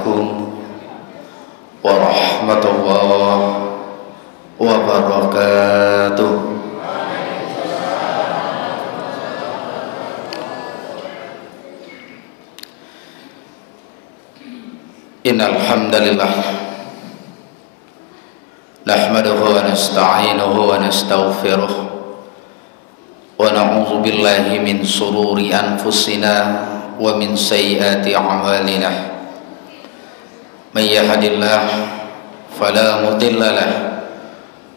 Assalamualaikum warahmatullahi wabarakatuh. Innal hamdalillah nahmaduhu wa nasta'inuhu wa nastaghfiruh wa na'udzu billahi min shururi anfusina wa min sayyiati a'malina. May yahdihillahu fala mudilla lahu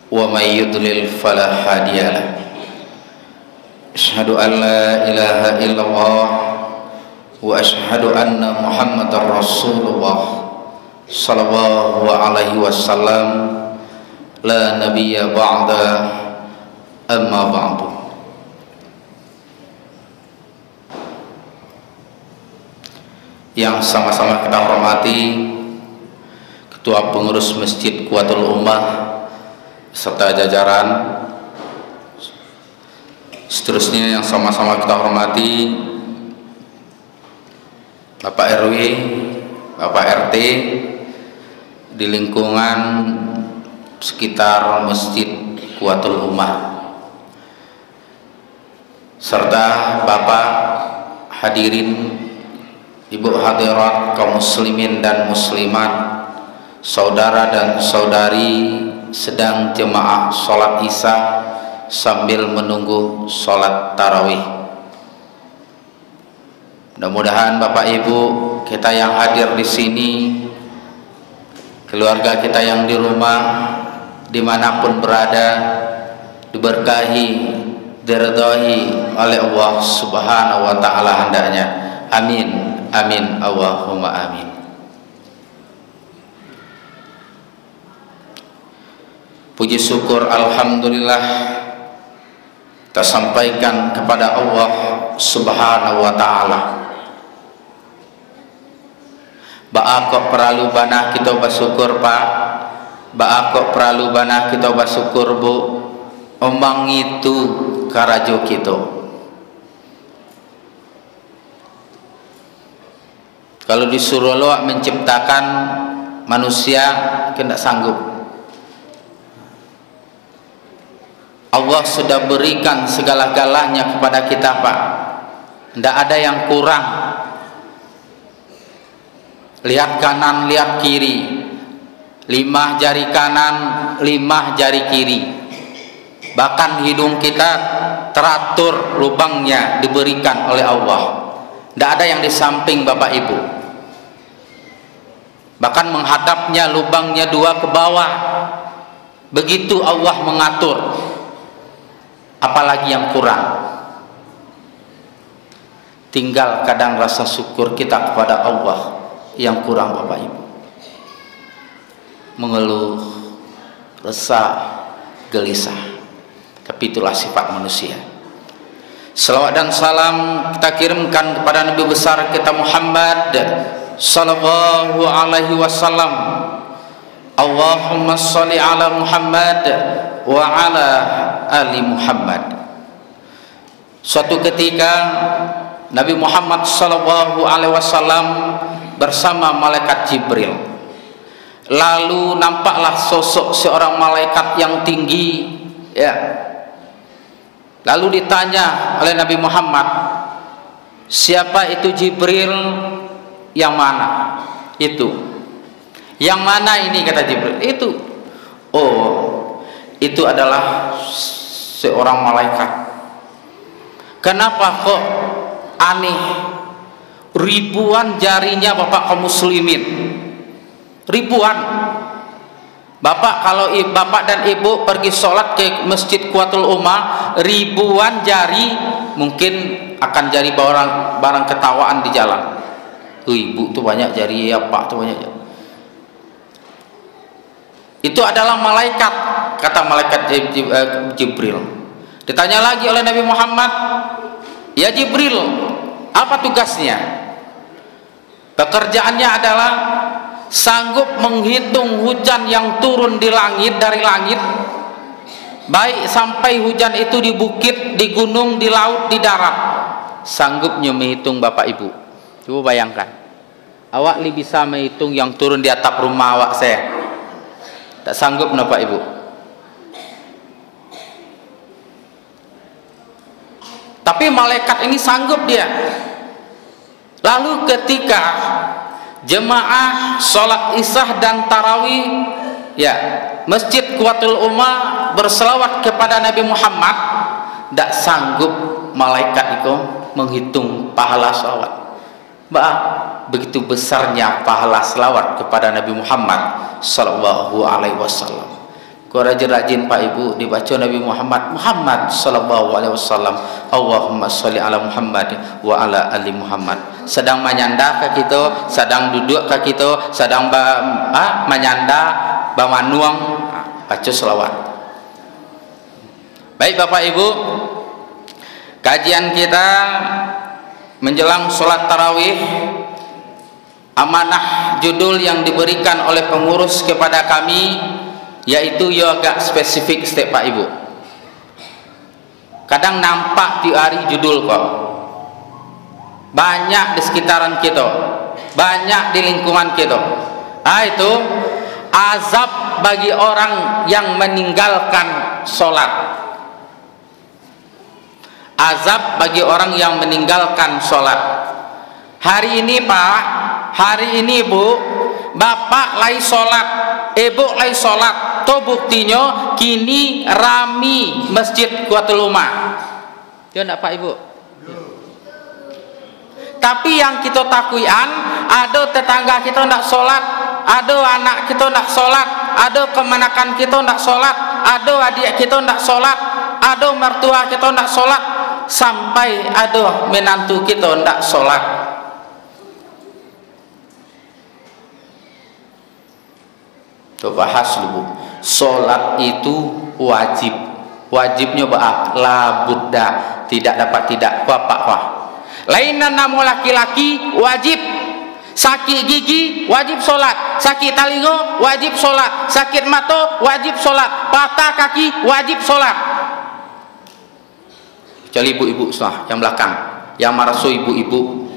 wa may yudlil fala hadiya lahu. Asyhadu an la ilaha illallah wa asyhadu anna Muhammadar Rasulullah sallallahu alaihi wasallam la nabiyya ba'da amma ba'du. Yang sama-sama kita hormati Ketua Pengurus Masjid Quwwatul Ummah serta jajaran, seterusnya yang sama-sama kita hormati Bapak RW, Bapak RT di lingkungan sekitar Masjid Quwwatul Ummah, serta Bapak hadirin, Ibu hadirat kaum muslimin dan muslimat, saudara dan saudari sedang jemaah sholat isya sambil menunggu sholat tarawih. Mudah-mudahan Bapak Ibu kita yang hadir di sini, keluarga kita yang di rumah, dimanapun berada, diberkahi, diridhai oleh Allah Subhanahu wa Ta'ala hendaknya. Amin. Amin, Allahumma amin. Puji syukur alhamdulillah kita sampaikan kepada Allah Subhanahu wa Ta'ala. Baakok perlu banah kita bersyukur Pak, baakok perlu banah kita bersyukur Bu. Omang itu karajo kita. Kalau disuruh Allah menciptakan manusia, tidak sanggup. Allah sudah berikan segala-galanya kepada kita Pak. Tidak ada yang kurang. Lihat kanan, lihat kiri. 5 jari kanan, 5 jari kiri. Bahkan hidung kita teratur lubangnya diberikan oleh Allah. Tidak ada yang di samping Bapak Ibu. Bahkan menghadapnya lubangnya 2 ke bawah. Begitu Allah mengatur. Apalagi yang kurang. Tinggal kadang rasa syukur kita kepada Allah yang kurang Bapak Ibu. Mengeluh, resah, gelisah. Tapi itulah sifat manusia. Salawat dan salam kita kirimkan kepada Nabi besar kita Muhammad sallallahu alaihi wasallam. Allahumma sholli ala Muhammad wa ala ali Muhammad. Suatu ketika Nabi Muhammad sallallahu alaihi wasallam bersama malaikat Jibril. Lalu nampaklah sosok seorang malaikat yang tinggi, ya. Lalu ditanya oleh Nabi Muhammad, siapa itu Jibril? Yang mana? Itu. Yang mana ini kata Jibril? Itu. Oh, itu adalah seorang malaikat. Kenapa kok aneh? Ribuan jarinya Bapak kaum muslimin. Ribuan. Bapak kalau Bapak dan Ibu pergi sholat ke Masjid Quwwatul Ummah, ribuan jari mungkin akan jadi barang ketawaan di jalan. Ibu tuh banyak jari, ya Pak tuh banyak jari. Itu adalah malaikat, kata malaikat Jibril. Ditanya lagi oleh Nabi Muhammad, ya Jibril, apa tugasnya? Pekerjaannya adalah sanggup menghitung hujan yang turun di langit, dari langit, baik sampai hujan itu di bukit, di gunung, di laut, di darat. Sanggupnya menghitung Bapak Ibu. Coba bayangkan. Awak li bisa menghitung yang turun di atap rumah awak saya? Tak sanggup Bapak Ibu. Tapi malaikat ini sanggup dia. Lalu ketika jemaah sholat isya dan tarawih, ya, Masjid Quwwatul Ummah berselawat kepada Nabi Muhammad, tak sanggup malaikat itu menghitung pahala selawat. Begitu besarnya pahala selawat kepada Nabi Muhammad sallallahu alaihi wasallam. Kau rajin-rajin Pak Ibu dibaca Nabi Muhammad sallallahu alaihi wasallam, Allahumma sholli ala Muhammad wa ala ali Muhammad. Sedang menyanda ke kita, sedang duduk ke kita, sedang menyanda bamanuang, baca selawat. Baik Bapak Ibu, kajian kita menjelang sholat tarawih, amanah judul yang diberikan oleh pengurus kepada kami, yaitu agak spesifik setiap Pak Ibu. Kadang nampak di hari judul kok, banyak di sekitaran kita, banyak di lingkungan kita. Itu azab bagi orang yang meninggalkan sholat. Azab bagi orang yang meninggalkan sholat. Hari ini Pak, hari ini Bu, Bapak lagi sholat, Ibu lagi sholat, to buktinya kini rami Masjid Quwwatul Ummah. Ya enggak Pak Ibu? Tapi yang kita takuian, ada tetangga kita enggak sholat, ada anak kita enggak sholat, ada kemenakan kita enggak sholat, ada adik kita enggak sholat, ada mertua kita enggak sholat, sampai ada menantu kita enggak sholat. Tuh bahas dulu. Sholat itu wajib. Wajibnya la budda, tidak dapat tidak. Wah. Lainan namu laki-laki wajib. Sakit gigi wajib sholat, sakit talingo wajib sholat, sakit mata wajib sholat, patah kaki wajib sholat. Kecuali ibu-ibu yang belakang, yang marasu ibu-ibu,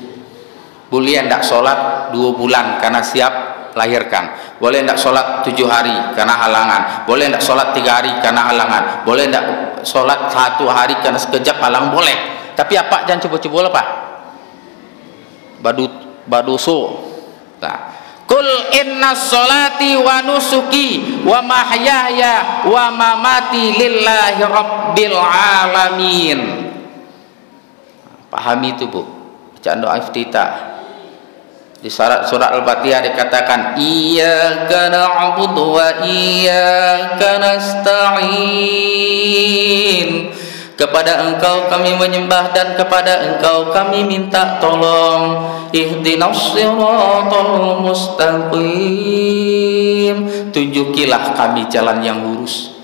boleh tidak sholat 2 bulan karena siap lahirkan, boleh tidak sholat 7 hari karena halangan, boleh tidak sholat 3 hari karena halangan, boleh tidak sholat 1 hari karena sekejap halangan, boleh. Tapi apa, jangan coba-coba lah Pak, baduso. Nah, kul inna sholati wa nusuki wa mahyaya wa mamati lillahi rabbil alamin. Pahami itu Bu, bacaan doa iftitah. Di surat Al-Fatihah dikatakan iyyaka na'budu wa iyyaka nasta'in. Kepada Engkau kami menyembah dan kepada Engkau kami minta tolong. Ihdinas siratal mustaqim. Tunjukilah kami jalan yang lurus.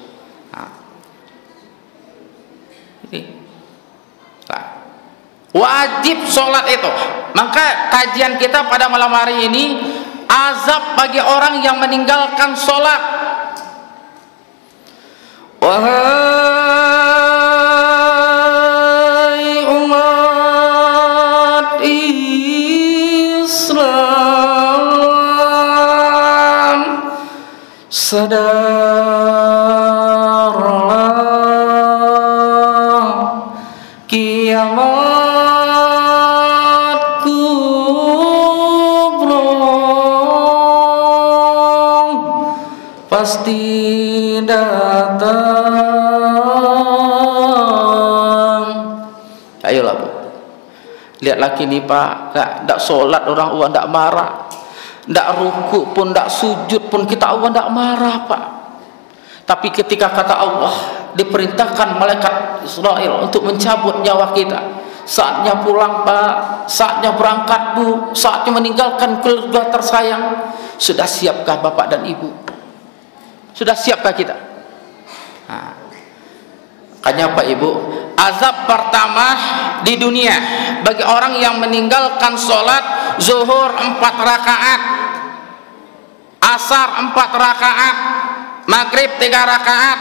Wajib sholat itu. Maka kajian kita pada malam hari ini, azab bagi orang yang meninggalkan sholat. Wahai umat Islam, sadarlah kiamat pasti datang. Ayolah Bu, lihat lagi nih Pak, tidak sholat orang tidak marah, tidak ruku pun, tidak sujud pun kita tidak marah Pak. Tapi ketika kata Allah, diperintahkan malaikat Israel untuk mencabut nyawa kita, saatnya pulang Pak, saatnya berangkat Bu, saatnya meninggalkan keluarga tersayang, sudah siapkah Bapak dan Ibu? Sudah siapkah kita? Makanya Pak Ibu, azab pertama di dunia bagi orang yang meninggalkan sholat zuhur 4 rakaat, asar 4 rakaat, maghrib 3 rakaat,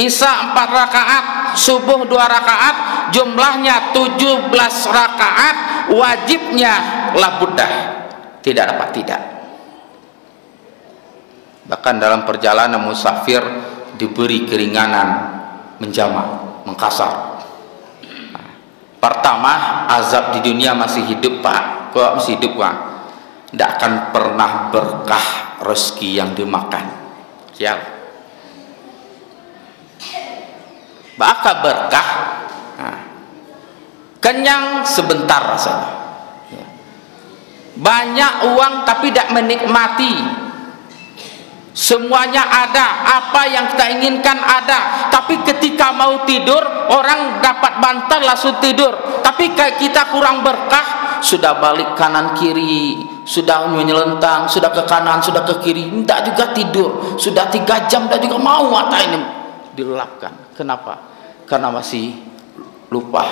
isya 4 rakaat, subuh 2 rakaat, jumlahnya 17 rakaat, wajibnya la buddah. Tidak dapat, tidak. Bahkan dalam perjalanan musafir diberi keringanan menjamak, mengkasar. Pertama, azab di dunia masih hidup Pak. Kok masih hidup Pak? Tidak akan pernah berkah rezeki yang dimakan. Sial. Bakal berkah, kenyang sebentar rasanya. Banyak uang tapi tidak menikmati. Semuanya ada, apa yang kita inginkan ada, tapi ketika mau tidur orang dapat bantal langsung tidur. Tapi kita kurang berkah, sudah balik kanan kiri, sudah menyelentang, sudah ke kanan, sudah ke kiri, tidak juga tidur, sudah 3 jam tidak juga mau mata ini dilelapkan. Kenapa? Karena masih lupa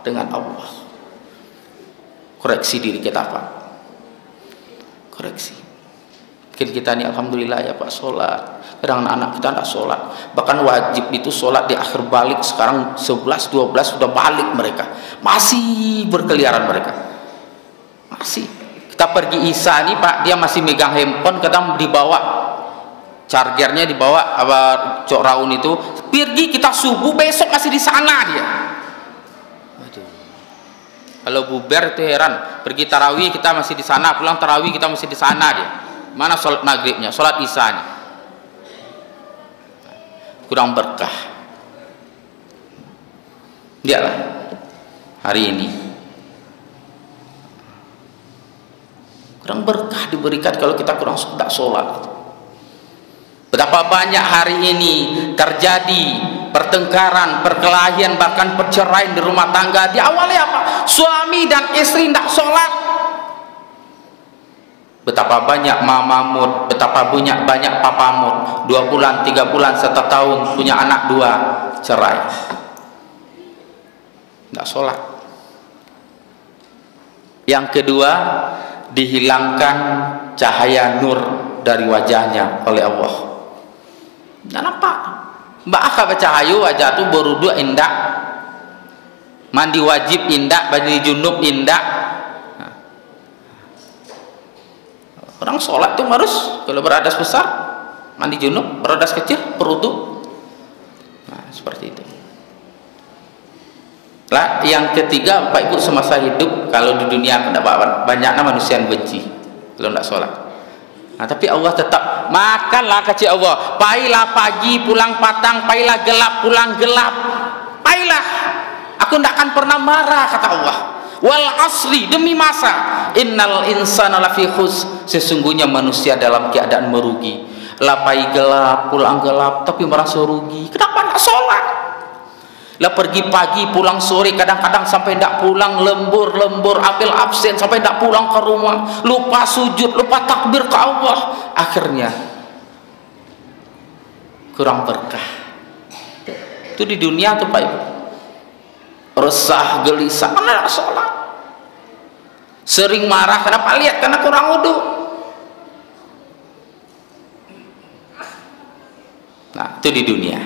dengan Allah. Koreksi diri kita Pak, koreksi. Mungkin kita ini alhamdulillah ya Pak sholat, kadang anak kita tidak sholat, bahkan wajib itu sholat di akhir balik. Sekarang 11-12 sudah balik mereka, masih berkeliaran mereka, masih. Kita pergi Isa ini Pak, dia masih megang handphone, kadang dibawa chargernya, dibawa cok raun itu, pergi kita subuh besok masih di sana dia. Kalau bubar itu heran, pergi tarawih kita masih di sana, pulang tarawih kita masih di sana dia. Mana sholat maghribnya, sholat isanya? Kurang berkah. Lihatlah hari ini, kurang berkah diberikan kalau kita kurang tak sholat. Betapa banyak hari ini terjadi pertengkaran, perkelahian, bahkan perceraian di rumah tangga. Diawali apa? Suami dan istri tidak sholat. Betapa banyak mamamut, betapa banyak papamut, 2 bulan, 3 bulan, 1 tahun punya anak 2, cerai. Tidak sholat. Yang kedua, dihilangkan cahaya nur dari wajahnya oleh Allah. Dan apa? Mbak akak bercahayu wajah tu berudu indah, mandi wajib indah, mandi junub indah. Orang sholat tuh harus kalau beradas besar mandi junub, beradas kecil berudu. Nah, seperti itu. Lah, yang ketiga Pak Ibu semasa hidup kalau di dunia banyaknya manusia yang benci kalau tidak sholat. Nah, tapi Allah tetap makanlah kecil Allah. Pailah pagi pulang patang, pailah gelap pulang gelap. Pailah, aku tidak akan pernah marah kata Allah. Wal asri, demi masa, innal insana lafi khus, sesungguhnya manusia dalam keadaan merugi. Lapai gelap pulang gelap tapi merasa rugi. Kenapa tidak sholat? Lah pergi pagi pulang sore, kadang-kadang sampai tidak pulang, lembur ambil absen sampai tidak pulang ke rumah, lupa sujud, lupa takbir ke Allah, akhirnya kurang berkah. Itu di dunia tuh Pak Ibu, resah gelisah karena tidak sholat, sering marah kenapa? Lihat karena kurang wudhu. Nah itu di dunia.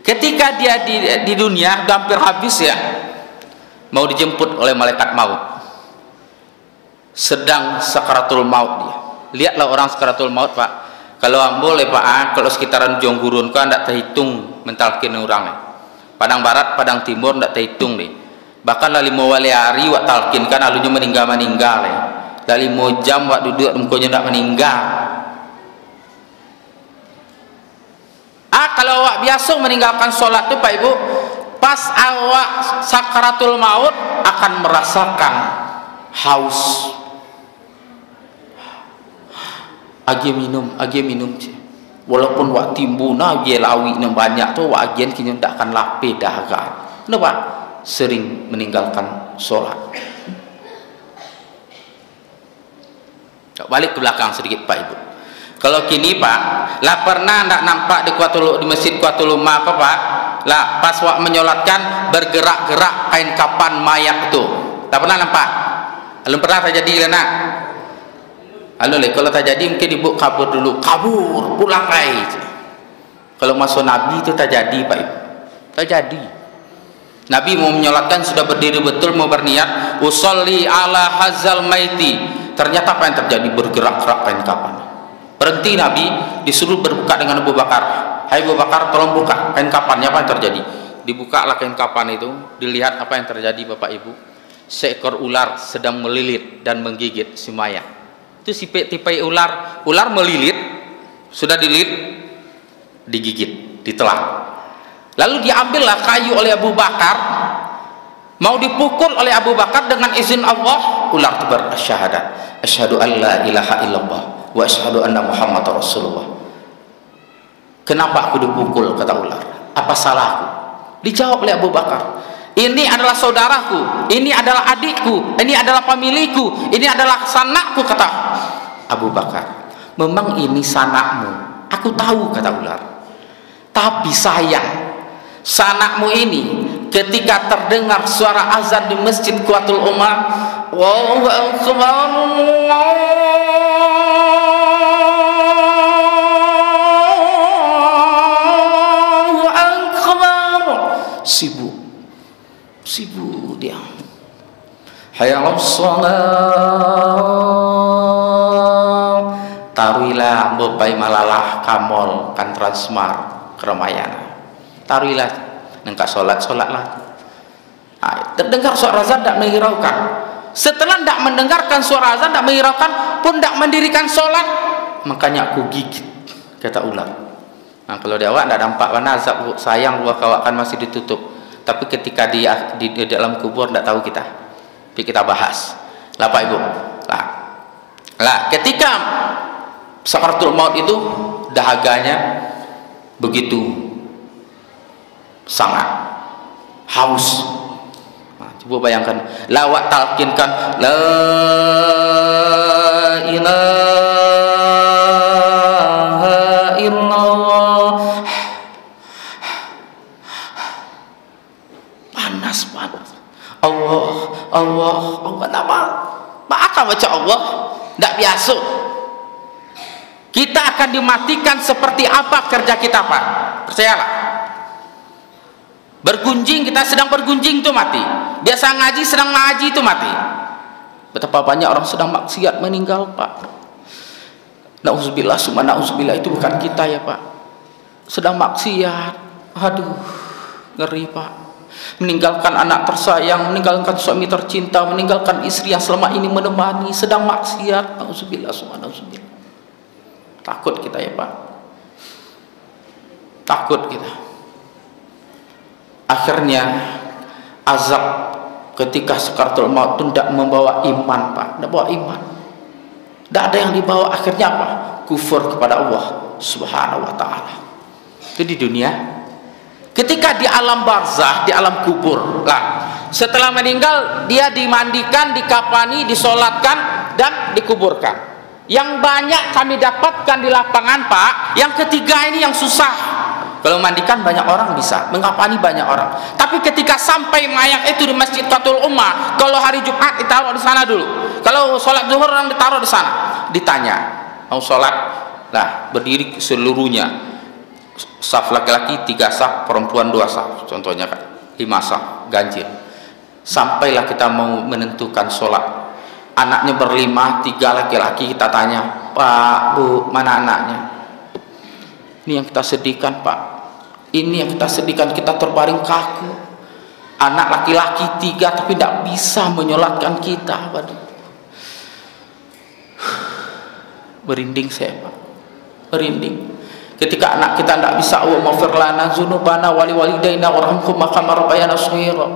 Ketika dia di dunia hampir habis ya, mau dijemput oleh malaikat maut, sedang sakaratul maut dia. Lihatlah orang sakaratul maut Pak, kalau boleh Pak, kalau sekitaran Jonggurun kan tidak terhitung mentalkin orang. Padang Barat, Padang Timur tidak terhitung deh. Bahkan lali mau wali hari wak talkin kan alunya meninggal lali mau jam wak duduk mukanya tidak meninggal. Kalau awak biasa meninggalkan sholat itu Pak Ibu, pas awak sakaratul maut akan merasakan haus. Agi minum walaupun wak timbuna agi lawi yang banyak tu wak agian kini tidak akan lapih dahaga. Kenapa? Sering meninggalkan sholat. Balik ke belakang sedikit Pak Ibu. Kalau kini Pak, lah pernah ndak nampak di masjid Kuatuluma apa Pak? Lah pas wak menyolatkan bergerak-gerak kain kapan mayat tu. Tak pernah nampak? Belum pernah terjadi kan nak? Halo le, kalau terjadi mungkin ibu kabur dulu, kabur pulang lagi. Kalau masuk Nabi itu terjadi Pak Ibu, terjadi. Nabi mau menyolatkan sudah berdiri betul mau berniat, usolli ala hazal maiti. Ternyata apa yang terjadi? Bergerak-gerak kain kapan. Berhenti Nabi, disuruh berbuka dengan Abu Bakar. Hai Abu Bakar, tolong buka kain kapannya. Apa yang terjadi? Dibukalah kain kapan itu. Dilihat apa yang terjadi Bapak Ibu. Seekor ular sedang melilit dan menggigit si mayat. Itu tipe ular. Ular melilit, sudah dililit, digigit, ditelan. Lalu diambillah kayu oleh Abu Bakar, mau dipukul oleh Abu Bakar dengan izin Allah. Ular itu bersyahadat, asyhadu an la ilaha illallah wa asyhadu anna Muhammadar Rasulullah. Kenapa aku dipukul? Kata ular. Apa salahku? Dijawab oleh Abu Bakar, ini adalah saudaraku, ini adalah adikku, ini adalah pemilikku, ini adalah sanakku. Kata Abu Bakar, memang ini sanakmu, aku tahu. Kata ular, tapi sayang, sanakmu ini ketika terdengar suara azan di masjid Quwwatul Ummah, Allahu Akbar, Allahu Akbar, sibuk dia. Hayya 'alas shalah, taruilah bopai malalah kamol kan transmar Ramayana. Taruilah nengkak solatlah. Terdengar suara azan tidak menghiraukan. Setelah tidak mendengarkan suara azan, tidak menghiraukan, pun tidak mendirikan solat, makanya aku gigit. Kata ular. Nah, kalau di awak tidak nampak mana azab, sayang buah kawak kan masih ditutup. Tapi ketika di dalam kubur tidak tahu kita. Tapi kita bahas. Lah Pak Ibu. Lah ketika sakaratul maut itu dahaganya begitu sangat haus. Nah, coba bayangkan, lawak talkinkan la ilaha illallah. Panas. Allah nama. Apa baca Allah? Tidak biasa. Kita akan dimatikan seperti apa kerja kita, Pak? Percayalah. Bergunjing, kita sedang bergunjing itu mati. Biasa ngaji, sedang ngaji itu mati. Betapa banyak orang sedang maksiat meninggal, Pak. Nauzubillah, summa nauzubillah, itu bukan kita ya, Pak. Sedang maksiat. Aduh, ngeri, Pak. Meninggalkan anak tersayang, meninggalkan suami tercinta, meninggalkan istri yang selama ini menemani, sedang maksiat. Nauzubillah, summa nauzubillah. Takut kita ya, Pak. Takut kita. Akhirnya azab ketika sakaratul maut itu tidak membawa iman, Pak. Tidak bawa iman. Tidak ada yang dibawa. Akhirnya apa? Kufur kepada Allah Subhanahu wa ta'ala. Itu di dunia. Ketika di alam barzah, di alam kubur, lah, setelah meninggal dia dimandikan, dikafani, disolatkan dan dikuburkan. Yang banyak kami dapatkan di lapangan, Pak, yang ketiga ini yang susah. Kalau mandikan banyak orang bisa, mengapani banyak orang. Tapi ketika sampai mayat itu di Masjid Quwwatul Ummah, kalau hari Jumat ditaruh di sana dulu. Kalau sholat zuhur orang ditaruh di sana. Ditanya, mau sholat? Nah, berdiri seluruhnya. Saf laki-laki 3 saf, perempuan 2 saf. Contohnya kan 5 saf, ganjil. Sampailah kita mau menentukan sholat. Anaknya berlima, 3 laki-laki, kita tanya, Pak, Bu, mana anaknya? Ini yang kita sedihkan, Pak. Ini yang kita sedihkan, kita terbaring kaku. Anak laki-laki 3 tapi tidak bisa menyolatkan kita. Merinding saya, Pak. Merinding. Ketika anak kita tidak bisa, wa maghfir lana dzunubana wa liwalidayna warhamhum kama rabbayana shaghira.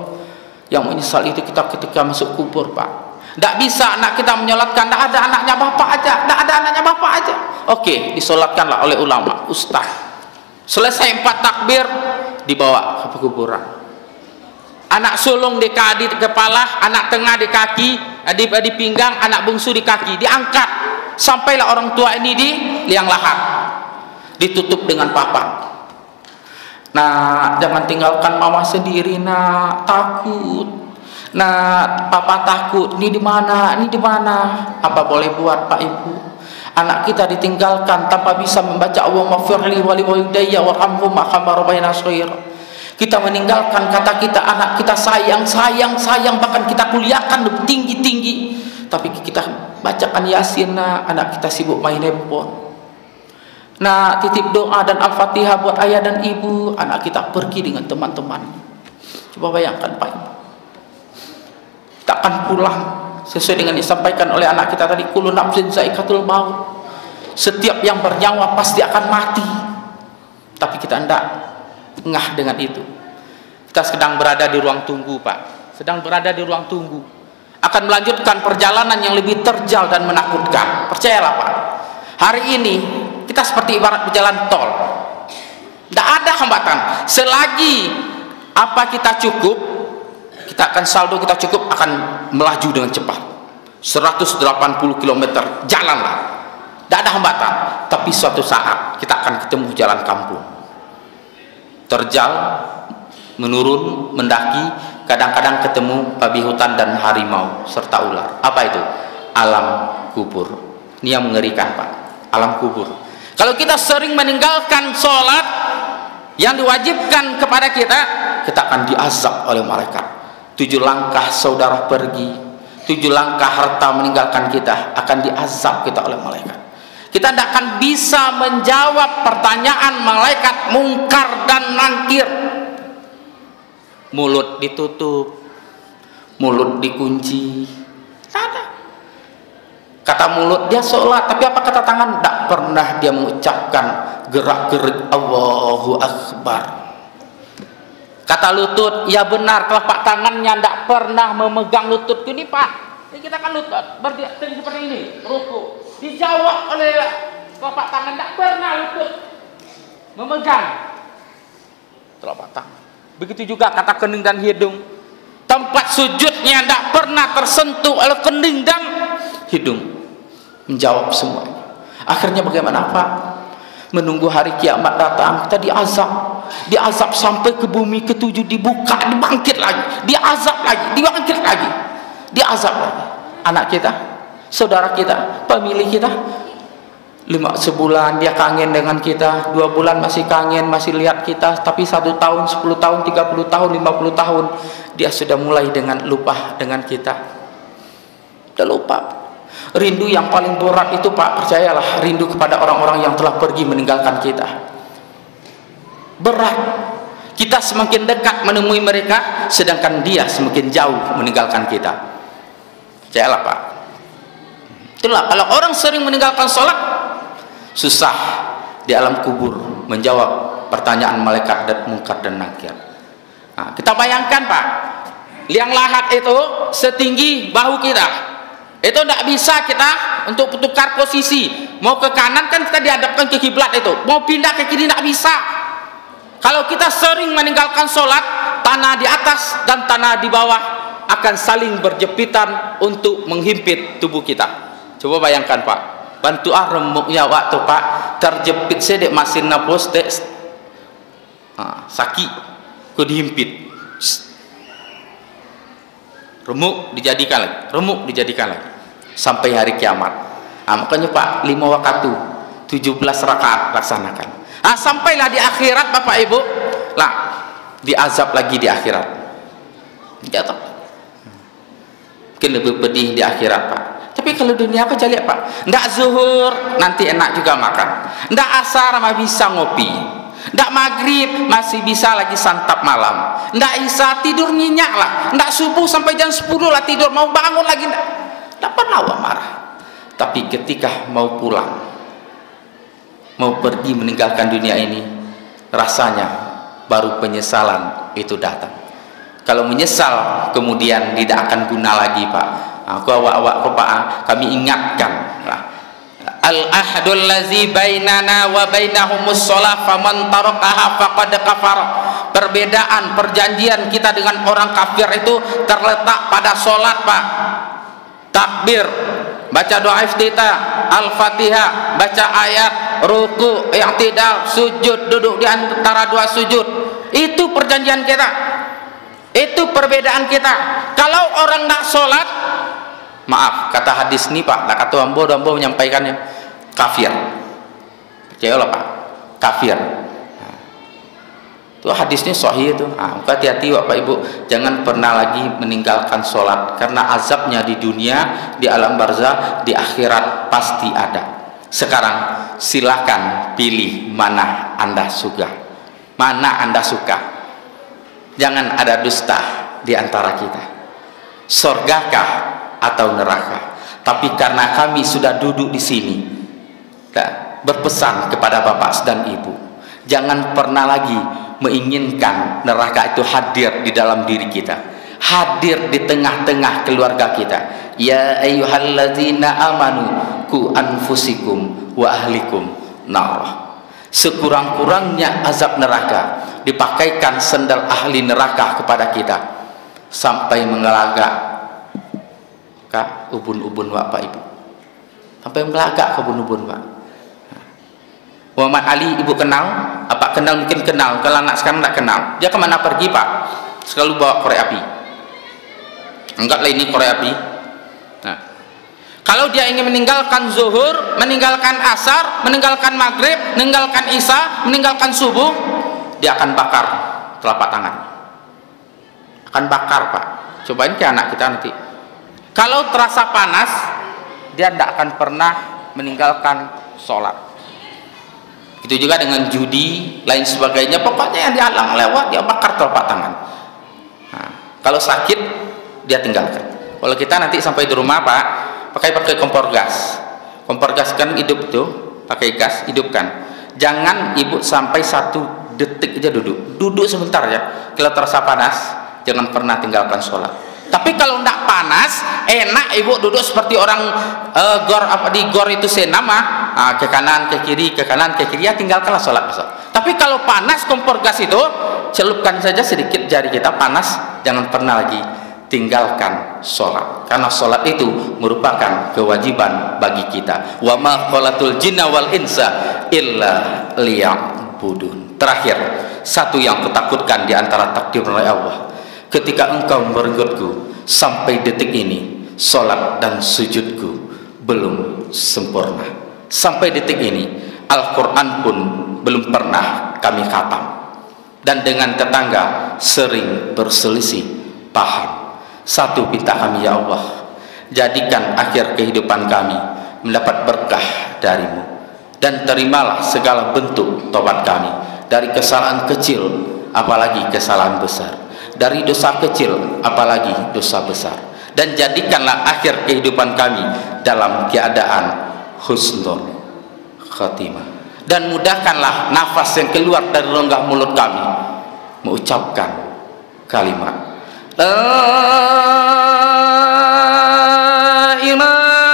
Yang menyesal itu kita ketika masuk kubur, Pak. Tidak bisa anak kita menyolatkan, tidak ada anaknya bapak aja, tidak ada anaknya bapak aja. Oke, disolatkanlah oleh ulama, ustaz. Selesai 4 takbir, dibawa ke kuburan. Anak sulung di kepala, anak tengah di kaki, di pinggang, anak bungsu di kaki, diangkat. Sampailah orang tua ini di liang lahat, ditutup dengan papan. Nah, jangan tinggalkan mama sendiri, nak, takut. Nah, papa takut. Ini di mana? Ini di mana? Apa boleh buat, Pak Ibu? Anak kita ditinggalkan tanpa bisa membaca Allahumma firli wa liwalidayya warhamhuma kama rabbayana shaghira. Kita meninggalkan kata kita, anak kita sayang, bahkan kita kuliahkan lebih tinggi-tinggi. tapi kita bacakan Yasin, nah, anak kita sibuk main handphone. Nah, titip doa dan Al-Fatihah buat ayah dan ibu, anak kita pergi dengan teman-teman. Coba bayangkan Pak Ibu, kita akan pulang sesuai dengan disampaikan oleh anak kita tadi, kullu nafsin za'iqatul maut, setiap yang bernyawa pasti akan mati. Tapi kita tidak ngah dengan itu. Kita sedang berada di ruang tunggu Pak, sedang berada di ruang tunggu, akan melanjutkan perjalanan yang lebih terjal dan menakutkan. Percayalah Pak, hari ini kita seperti ibarat berjalan tol, tidak ada hambatan. Selagi apa kita cukup, kita akan saldo kita cukup, akan melaju dengan cepat 180 km jalanlah, tidak ada hambatan. Tapi suatu saat kita akan ketemu jalan kampung, terjal, menurun, mendaki, kadang-kadang ketemu babi hutan dan harimau serta ular. Apa itu? Alam kubur. Ini yang mengerikan Pak, alam kubur. Kalau kita sering meninggalkan sholat yang diwajibkan kepada kita, kita akan diazab oleh malaikat. 7 langkah saudara pergi, 7 langkah harta meninggalkan kita, akan diazab kita oleh malaikat. Kita tidak akan bisa menjawab pertanyaan malaikat mungkar dan nangkir. Mulut ditutup, mulut dikunci, ada. Kata mulut dia sholat, tapi apa kata tangan? Tidak pernah dia mengucapkan gerak-gerik Allahu Akbar. Kata lutut, ya benar, telapak tangannya tidak pernah memegang lutut. Ini Pak, ini kita kan lutut berdiri seperti ini, ruku. Dijawab oleh telapak tangan, tidak pernah lutut memegang telapak tangan. Begitu juga kata kening dan hidung, tempat sujudnya tidak pernah tersentuh oleh kening dan hidung. Menjawab semuanya. Akhirnya bagaimana Pak? Menunggu hari kiamat datang, kita diazab sampai ke bumi ke-7, dibuka, dibangkit lagi, diazab lagi, dibangkit lagi, diazab lagi. Anak kita, saudara kita, pemilih kita, 5 sebulan dia kangen dengan kita, 2 bulan masih kangen, masih lihat kita, tapi 1 tahun, 10 tahun, 30 tahun, 50 tahun dia sudah mulai dengan lupa dengan kita. Sudah lupa. Rindu yang paling berat itu Pak, percayalah, rindu kepada orang-orang yang telah pergi meninggalkan kita. Berat. Kita semakin dekat menemui mereka, sedangkan dia semakin jauh meninggalkan kita. Percayalah Pak. Itulah, kalau orang sering meninggalkan sholat, susah di alam kubur menjawab pertanyaan malaikat dan mungkar dan nakir. Nah, kita bayangkan Pak, liang lahat itu setinggi bahu kita. Itu tidak bisa kita untuk tukar posisi. Mau ke kanan kan kita dihadapkan ke kiblat itu. Mau pindah ke kiri tidak bisa. Kalau kita sering meninggalkan sholat, tanah di atas dan tanah di bawah akan saling berjepitan untuk menghimpit tubuh kita. Coba bayangkan Pak, bantu remuknya waktu Pak terjepit sedek masin napos dek sakit ku dihimpit. Remuk dijadikan lagi, remuk dijadikan lagi sampai hari kiamat. Makanya Pak, 5 waktu 17 rakaat laksanakan. Sampailah di akhirat Bapak Ibu, lah diazab lagi di akhirat. Jatuh. Mungkin lebih pedih di akhirat Pak. Tapi kalau dunia apa lihat Pak? Ndak zuhur nanti enak juga makan. Ndak asar masih bisa ngopi. Ndak maghrib masih bisa lagi santap malam. Ndak isya tidur nyenyak lah. Ndak subuh sampai jam 10 lah tidur, mau bangun lagi ndak pernah marah. Tapi ketika mau pulang, mau pergi meninggalkan dunia ini, rasanya baru penyesalan itu datang. Kalau menyesal kemudian tidak akan guna lagi Pak. Aku awak-awak Pak, kami ingatkan lah. Al-ahdul lazi bainana wa bainahumus shalah faman tarakaha faqad kafara. Perbedaan perjanjian kita dengan orang kafir itu terletak pada sholat Pak. Takbir, baca doa iftitah, Al-Fatihah, baca ayat, ruku, i'tidal, sujud, duduk di antara 2 sujud. Itu perjanjian kita. Itu perbedaan kita. Kalau orang tidak sholat, maaf, kata hadis ini Pak, tak kata ambo menyampaikannya, kafir. Percayalah Pak, kafir. Itu hadisnya sahih itu. Maka hati-hati Bapak Ibu, jangan pernah lagi meninggalkan sholat, karena azabnya di dunia, di alam barzah, di akhirat pasti ada. Sekarang silakan pilih mana Anda suka, mana Anda suka. Jangan ada dusta di antara kita. Surgakah atau neraka? Tapi karena kami sudah duduk di sini, berpesan kepada Bapak dan Ibu, jangan pernah lagi menginginkan neraka itu hadir di dalam diri kita, hadir di tengah-tengah keluarga kita. Ya ayyuhalladzina amanu qu anfusikum wa ahlikum nar. Sekurang-kurangnya azab neraka dipakaikan sendal ahli neraka kepada kita sampai mengelagak ke ubun-ubun Bapak Ibu, sampai mengelagak ke ubun-ubun Pak. Muhammad Ali Ibu kenal? Apa kenal? Mungkin kenal. Kalau anak sekarang tidak kenal. Dia kemana pergi Pak? Selalu bawa korek api. Enggaklah ini korek api. Nah, kalau dia ingin meninggalkan zuhur, meninggalkan asar, meninggalkan maghrib, meninggalkan isya, meninggalkan subuh, dia akan bakar telapak tangan. Akan bakar Pak. Cobain ke anak kita nanti. Kalau terasa panas, dia tidak akan pernah meninggalkan sholat. Itu juga dengan judi, lain sebagainya. Pokoknya yang dihalang lewat, dia bakar telapak tangan. Nah, kalau sakit, dia tinggalkan. Kalau kita nanti sampai di rumah Pak, pakai kompor gas. Kompor gas kan hidup tuh, pakai gas, hidupkan. Jangan Ibu sampai 1 detik aja duduk sebentar ya. Kalau terasa panas, jangan pernah tinggalkan sholat. Tapi kalau tidak panas, enak Ibu duduk seperti orang di gor itu senama, ke kanan ke kiri, ke kanan ke kiri, ya tinggalkanlah sholat besok. Tapi kalau panas kompor gas itu, celupkan saja sedikit jari kita panas, jangan pernah lagi tinggalkan sholat, karena sholat itu merupakan kewajiban bagi kita. Wa ma khalaqtul jinna wal insa illa liya'budun. Terakhir, satu yang kutakutkan di antara takdir oleh Allah, ketika engkau merenggutku sampai detik ini, sholat dan sujudku belum sempurna. Sampai detik ini, Al-Quran pun belum pernah kami khatam, dan dengan tetangga sering berselisih paham. Satu pinta kami ya Allah, jadikan akhir kehidupan kami mendapat berkah darimu, dan terimalah segala bentuk tobat kami dari kesalahan kecil apalagi kesalahan besar, dari dosa kecil apalagi dosa besar, dan jadikanlah akhir kehidupan kami dalam keadaan husnul khatimah, dan mudahkanlah nafas yang keluar dari rongga mulut kami mengucapkan kalimat La ilaha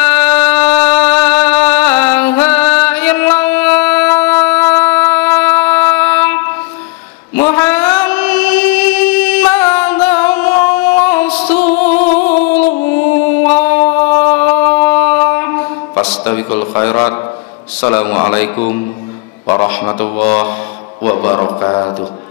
illallah Muhammadur Rasulullah. Fastabiqul khairat. Assalamualaikum warahmatullahi wabarakatuh.